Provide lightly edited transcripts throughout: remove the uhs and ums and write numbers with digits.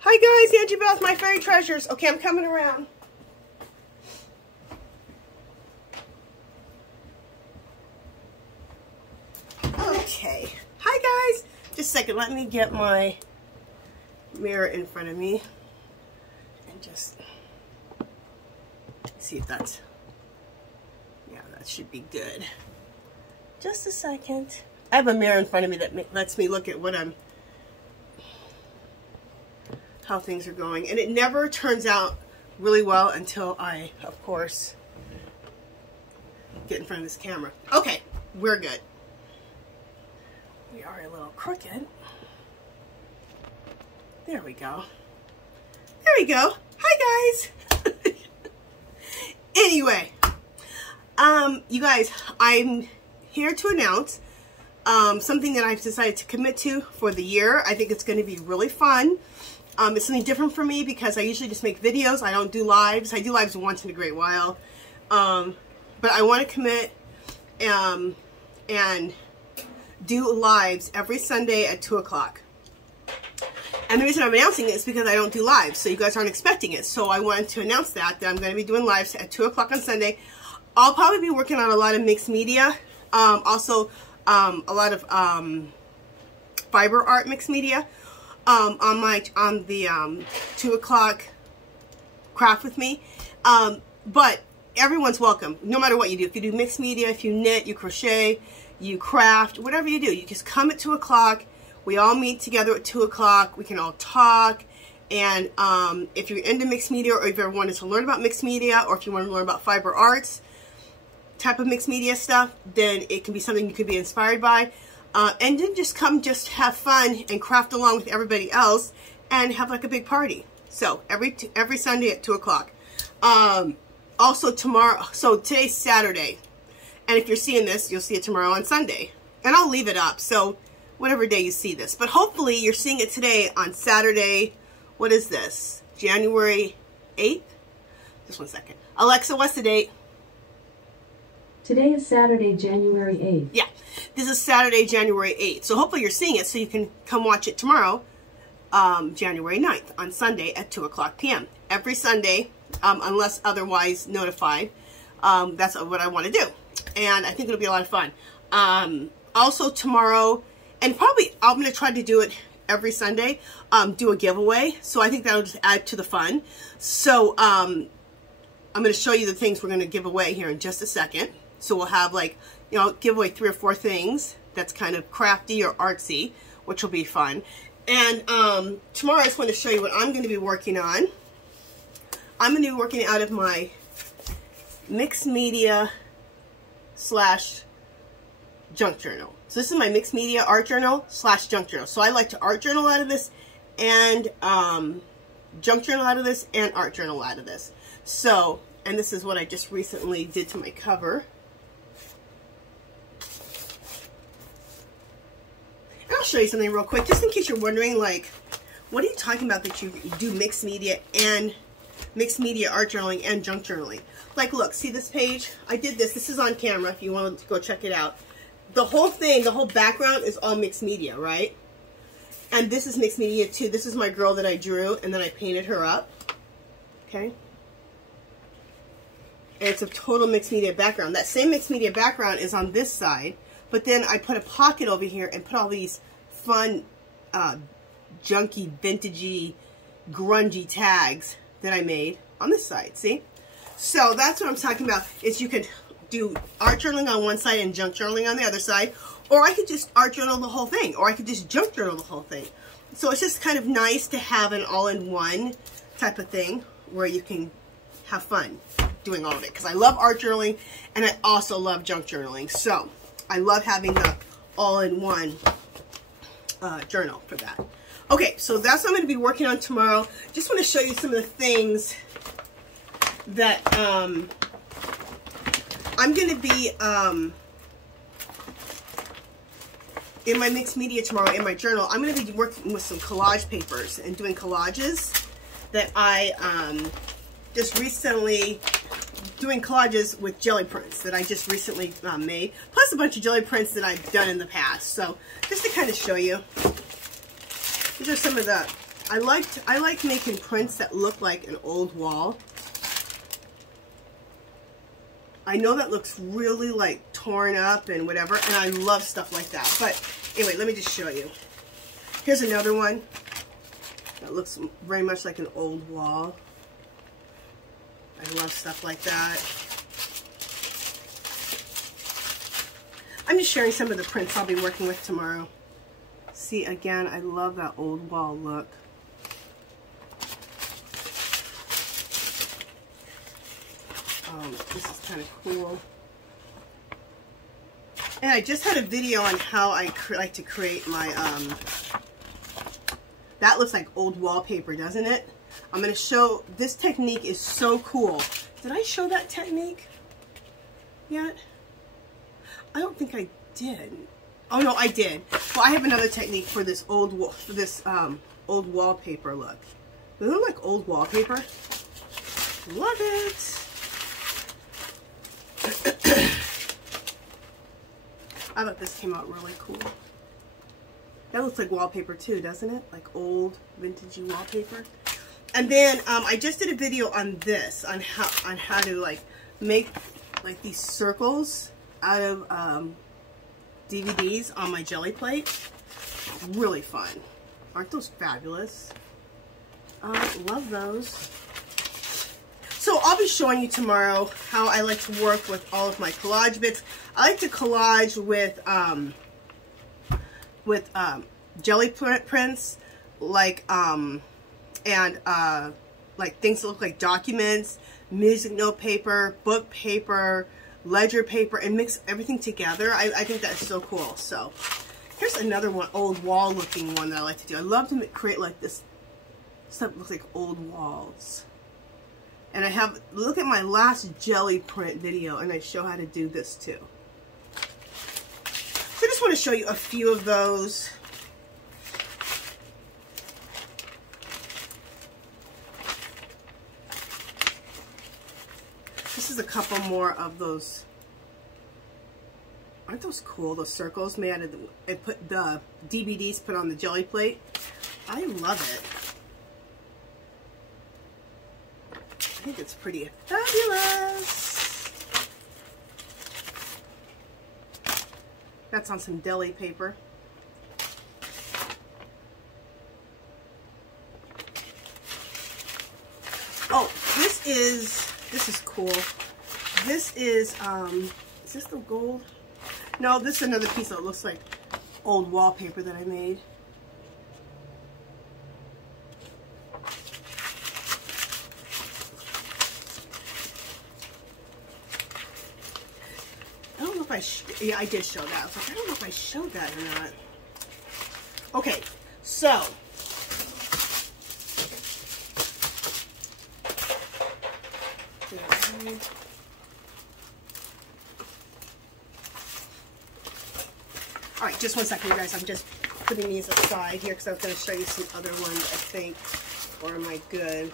Hi guys, Angie Beth, my fairy treasures. Okay, I'm coming around. Okay. Hi guys. Just a second, let me get my mirror in front of me and just see if that's, yeah, that should be good. Just a second. I have a mirror in front of me that lets me look at what how things are going, and it never turns out really well until I, of course, get in front of this camera. Okay, we're good. We are a little crooked. There we go. There we go. Hi guys. Anyway, you guys, I'm here to announce something that I've decided to commit to for the year. I think it's going to be really fun. It's something different for me because I usually just make videos. I don't do lives. I do lives once in a great while. But I want to commit and do lives every Sunday at 2 o'clock. And the reason I'm announcing it is because I don't do lives, so you guys aren't expecting it. So I wanted to announce that I'm going to be doing lives at 2 o'clock on Sunday. I'll probably be working on a lot of mixed media. Also, a lot of fiber art mixed media. On the 2 o'clock craft with me. But everyone's welcome, no matter what you do. If you do mixed media, if you knit, you crochet, you craft, whatever you do, you just come at 2 o'clock. We all meet together at 2 o'clock. We can all talk. And if you're into mixed media, or if you ever wanted to learn about mixed media, or if you want to learn about fiber arts type of mixed media stuff, then it can be something you could be inspired by. And then just come, just have fun and craft along with everybody else and have like a big party. So every Sunday at 2 o'clock. Also tomorrow, so today's Saturday. And if you're seeing this, you'll see it tomorrow on Sunday. And I'll leave it up, so whatever day you see this. But hopefully you're seeing it today on Saturday. What is this? January 8th? Just one second. Alexa, what's the date? Today is Saturday, January 8th. Yeah, this is Saturday, January 8th. So hopefully you're seeing it so you can come watch it tomorrow, January 9th, on Sunday at 2 o'clock p.m. Every Sunday, unless otherwise notified. That's what I want to do. And I think it'll be a lot of fun. Also tomorrow, and probably I'm going to try to do it every Sunday, do a giveaway. So I think that'll just add to the fun. So I'm going to show you the things we're going to give away here in just a second. So we'll have, like, you know, give away 3 or 4 things that's kind of crafty or artsy, which will be fun. And tomorrow I just want to show you what I'm going to be working on. I'm going to be working out of my mixed media / junk journal. So this is my mixed media art journal / junk journal. So I like to art journal out of this and junk journal out of this and art journal out of this. So, and this is what I just recently did to my cover. And I'll show you something real quick, just in case you're wondering, like, what are you talking about that you do mixed media art journaling and junk journaling? Like, look, see this page? I did this. This is on camera if you want to go check it out. The whole thing, the whole background is all mixed media, right? And this is mixed media too. This is my girl that I drew and then I painted her up. Okay? And it's a total mixed media background. That same mixed media background is on this side, but then I put a pocket over here and put all these fun, junky, vintagey, grungy tags that I made on this side, see? So that's what I'm talking about, is you could do art journaling on one side and junk journaling on the other side, or I could just art journal the whole thing, or I could just junk journal the whole thing. So it's just kind of nice to have an all-in-one type of thing where you can have fun doing all of it, because I love art journaling and I also love junk journaling. So I love having the all-in-one journal for that. Okay, so that's what I'm going to be working on tomorrow. Just want to show you some of the things that I'm going to be in my mixed media tomorrow, in my journal. I'm going to be working with some collage papers and doing collages that I just recently, doing collages with jelly prints that I just recently made, plus a bunch of jelly prints that I've done in the past. So just to kind of show you, these are some of the I like making prints that look like an old wall. I know that looks really like torn up and whatever, and I love stuff like that. But anyway, let me just show you. Here's another one that looks very much like an old wall. I love stuff like that. I'm just sharing some of the prints I'll be working with tomorrow. See, again, I love that old wall look. This is kind of cool. And I just had a video on how I like to create my, that looks like old wallpaper, doesn't it? I'm going to show, this technique is so cool. Did I show that technique yet? I don't think I did. Oh no, I did. Well, I have another technique for this old wallpaper look. Doesn't it look like old wallpaper? Love it. I thought this came out really cool. That looks like wallpaper too, doesn't it? Like old vintagey wallpaper. And then I just did a video on this, on how to like make like these circles out of DVDs on my jelly plate. Really fun. Aren't those fabulous? Love those. So I'll be showing you tomorrow how I like to work with all of my collage bits. I like to collage with jelly prints, like like things that look like documents, music note paper, book paper, ledger paper, and mix everything together. I think that's so cool. So here's another one, old wall looking one that I like to do. I love to create like this stuff that looks like old walls. And I have, look at my last jelly print video, and I show how to do this too. So I just want to show you a few of those. This is a couple more of those. Aren't those cool? Those circles made out of the DVDs put on the jelly plate. I love it. I think it's pretty fabulous. That's on some deli paper. Oh, this is cool. This is this the gold? No, this is another piece that looks like old wallpaper that I made. I don't know if yeah, I did show that. I was like, I don't know if I showed that or not. Okay, so all right, just one second, guys. I'm just putting these aside here because I was going to show you some other ones, I think. Or am I good?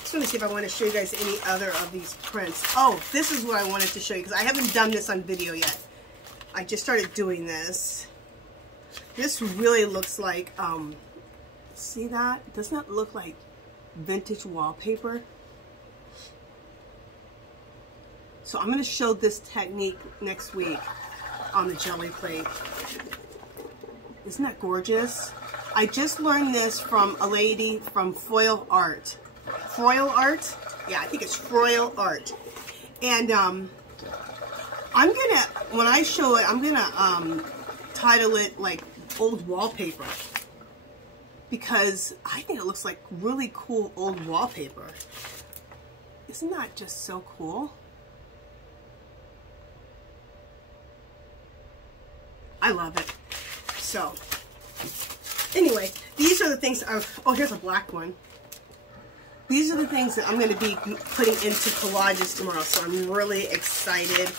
Just want to see if I want to show you guys any other of these prints. Oh, this is what I wanted to show you because I haven't done this on video yet. I just started doing this. This really looks like, see that? Doesn't that look like vintage wallpaper? So I'm going to show this technique next week on the jelly plate. Isn't that gorgeous? I just learned this from a lady from Foil Art. Foil Art? Yeah, I think it's Foil Art. And I'm going to, when I show it, I'm going to title it like old wallpaper. Because I think it looks like really cool old wallpaper. Isn't that just so cool? I love it. So, anyway, these are the things, oh, here's a black one. These are the things that I'm going to be putting into collages tomorrow, so I'm really excited.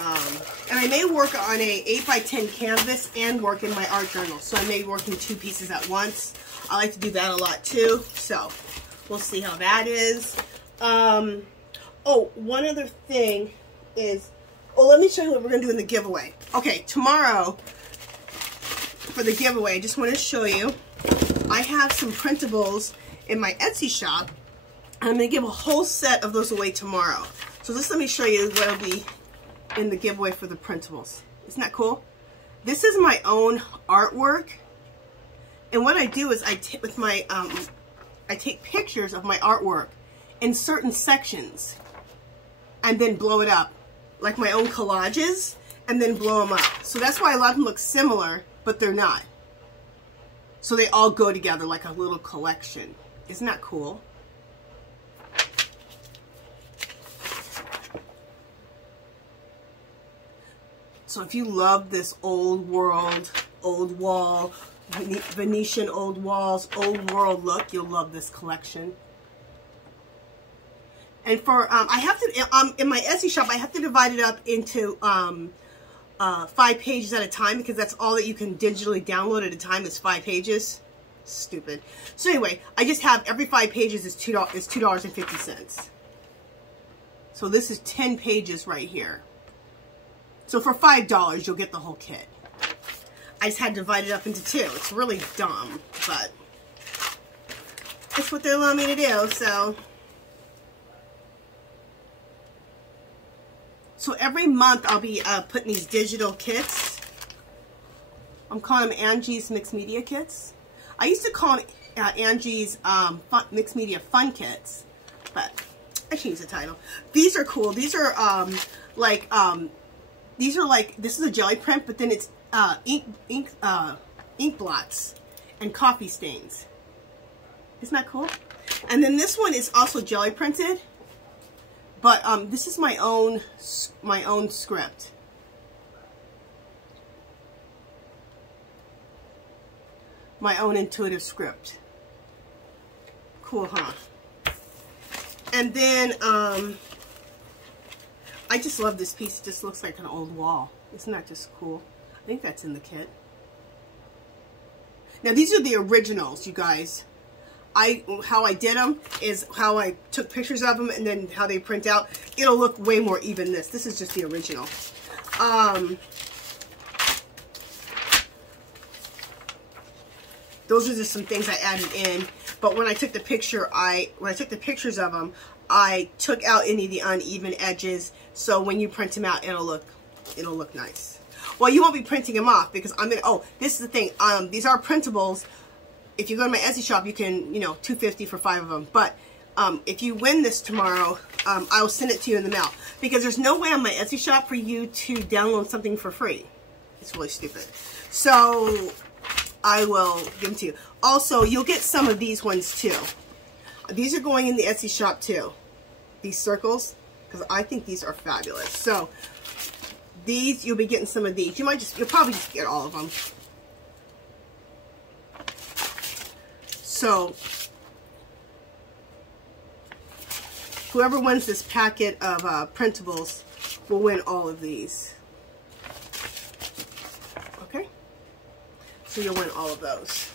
And I may work on a 8x10 canvas and work in my art journal, so I may work in two pieces at once. I like to do that a lot too, so we'll see how that is. Oh, one other thing is Oh, let me show you what we're going to do in the giveaway. Okay, tomorrow for the giveaway, I just want to show you, I have some printables in my Etsy shop. I'm going to give a whole set of those away tomorrow. So just let me show you what will be in the giveaway for the printables. Isn't that cool? This is my own artwork. And what I do is I take pictures of my artwork in certain sections and then blow it up, like my own collages, and then blow them up. So that's why a lot of them look similar, but they're not. So they all go together like a little collection. Isn't that cool? So if you love this old world, old wall, Venetian old walls, old world look, you'll love this collection. And for, I have to, in my Etsy shop, I have to divide it up into 5 pages at a time, because that's all that you can digitally download at a time is 5 pages. Stupid. So anyway, I just have every 5 pages is $2.50. So this is 10 pages right here. So for $5, you'll get the whole kit. I just had to divide it up into 2. It's really dumb, but that's what they allow me to do, so. So every month I'll be putting these digital kits. I'm calling them Angie's Mixed Media Kits. I used to call them Angie's Mixed Media Fun Kits, but I changed the title. These are cool. These are this is a jelly print, but then it's ink blots and coffee stains. Isn't that cool? And then this one is also jelly printed, but this is my own script. My own intuitive script. Cool, huh? And then I just love this piece. It just looks like an old wall. Isn't that just cool? I think that's in the kit. Now these are the originals, you guys. How I did them is how I took pictures of them and then how they print out. It'll look way more even this. This is just the original. Those are just some things I added in. But when I took the picture, when I took the pictures of them, I took out any of the uneven edges. So when you print them out, it'll look nice. Well, you won't be printing them off because oh, this is the thing. These are printables. If you go to my Etsy shop, you can, $2.50 for 5 of them. But if you win this tomorrow, I'll send it to you in the mail. Because there's no way on my Etsy shop for you to download something for free. It's really stupid. So I will give them to you. Also, you'll get some of these ones too. These are going in the Etsy shop too. These circles, because I think these are fabulous. So these, you'll be getting some of these. You'll probably just get all of them. So whoever wins this packet of printables will win all of these. Okay? So you'll win all of those.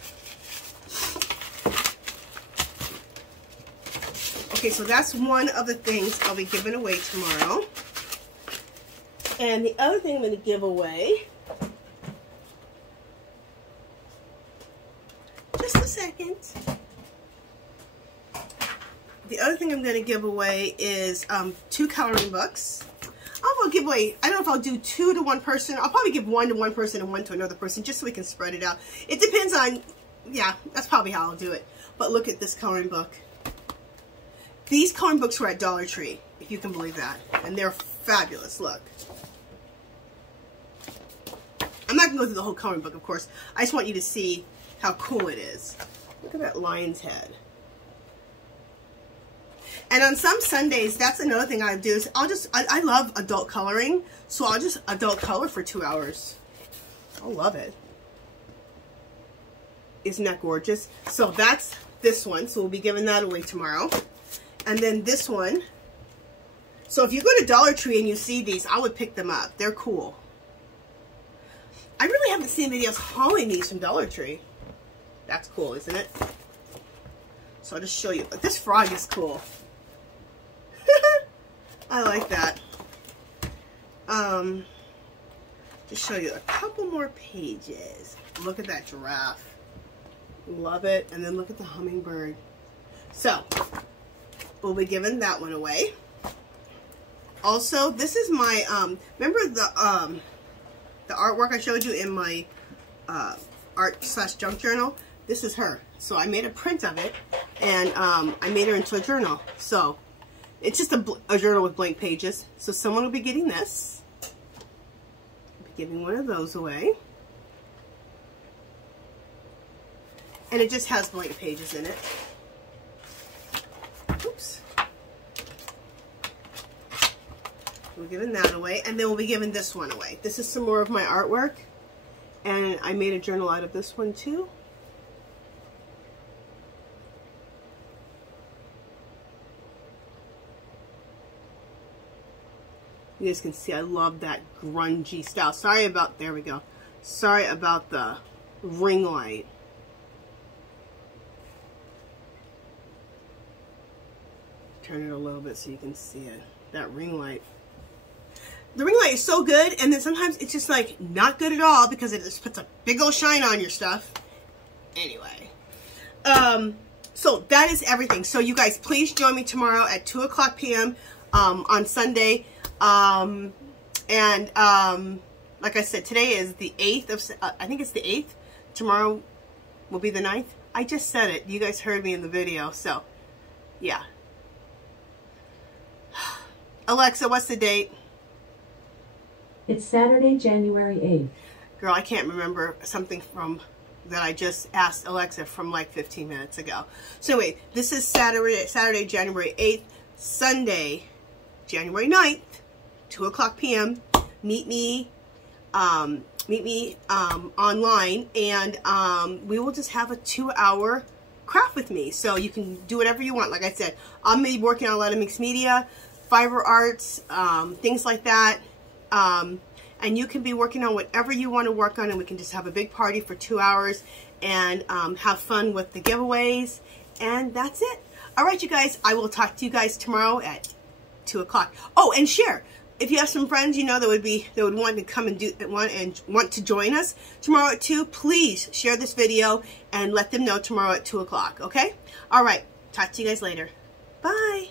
Okay, so that's one of the things I'll be giving away tomorrow. And the other thing I'm going to give away, just a second. The other thing I'm going to give away is 2 coloring books. I'll give away, I don't know if I'll do 2 to one person. I'll probably give 1 to one person and 1 to another person just so we can spread it out. It depends on, yeah, that's probably how I'll do it. But look at this coloring book. These coloring books were at Dollar Tree, if you can believe that. And they're fabulous, look. I'm not going to go through the whole coloring book, of course. I just want you to see how cool it is. Look at that lion's head. And on some Sundays, that's another thing I do is I love adult coloring, so I'll just adult color for 2 hours. I love it. Isn't that gorgeous? So that's this one, so we'll be giving that away tomorrow. And then this one. So if you go to Dollar Tree and you see these, I would pick them up. They're cool. I really haven't seen videos hauling these from Dollar Tree. That's cool, isn't it? So I'll just show you. This frog is cool. I like that. Just show you a couple more pages. Look at that giraffe. Love it. And then look at the hummingbird. So, we'll be giving that one away. Also, this is my, remember the artwork I showed you in my art/junk journal? This is her. So I made a print of it, and I made her into a journal. So it's just a journal with blank pages. So someone will be getting this. I'll be giving one of those away. And it just has blank pages in it. Oops. We're giving that away, and then we'll be giving this one away. This is some more of my artwork, and I made a journal out of this one too. You guys can see I love that grungy style. Sorry about, there we go. Sorry about the ring light. Turn it a little bit so you can see it. That ring light. The ring light is so good, and then sometimes it's just like not good at all because it just puts a big old shine on your stuff. Anyway. So that is everything. So you guys, please join me tomorrow at 2:00 p.m. On Sunday. Like I said, today is the 8th of, I think it's the 8th. Tomorrow will be the 9th. I just said it. You guys heard me in the video. So, yeah. Alexa, what's the date? It's Saturday, January 8th. Girl, I can't remember something from that I just asked Alexa from like 15 minutes ago. So anyway, this is Saturday, January 8th. Sunday, January 9th, 2:00 p.m. Meet me online, and we will just have a 2-hour craft with me. So you can do whatever you want. Like I said, I'm going to be working on a lot of mixed media, fiber arts, things like that. And you can be working on whatever you want to work on, and we can just have a big party for 2 hours and have fun with the giveaways. And that's it. All right, you guys, I will talk to you guys tomorrow at 2:00. Oh, and share. If you have some friends you know that would want to come and want to join us tomorrow at 2, please share this video and let them know tomorrow at 2:00. Okay? All right. Talk to you guys later. Bye.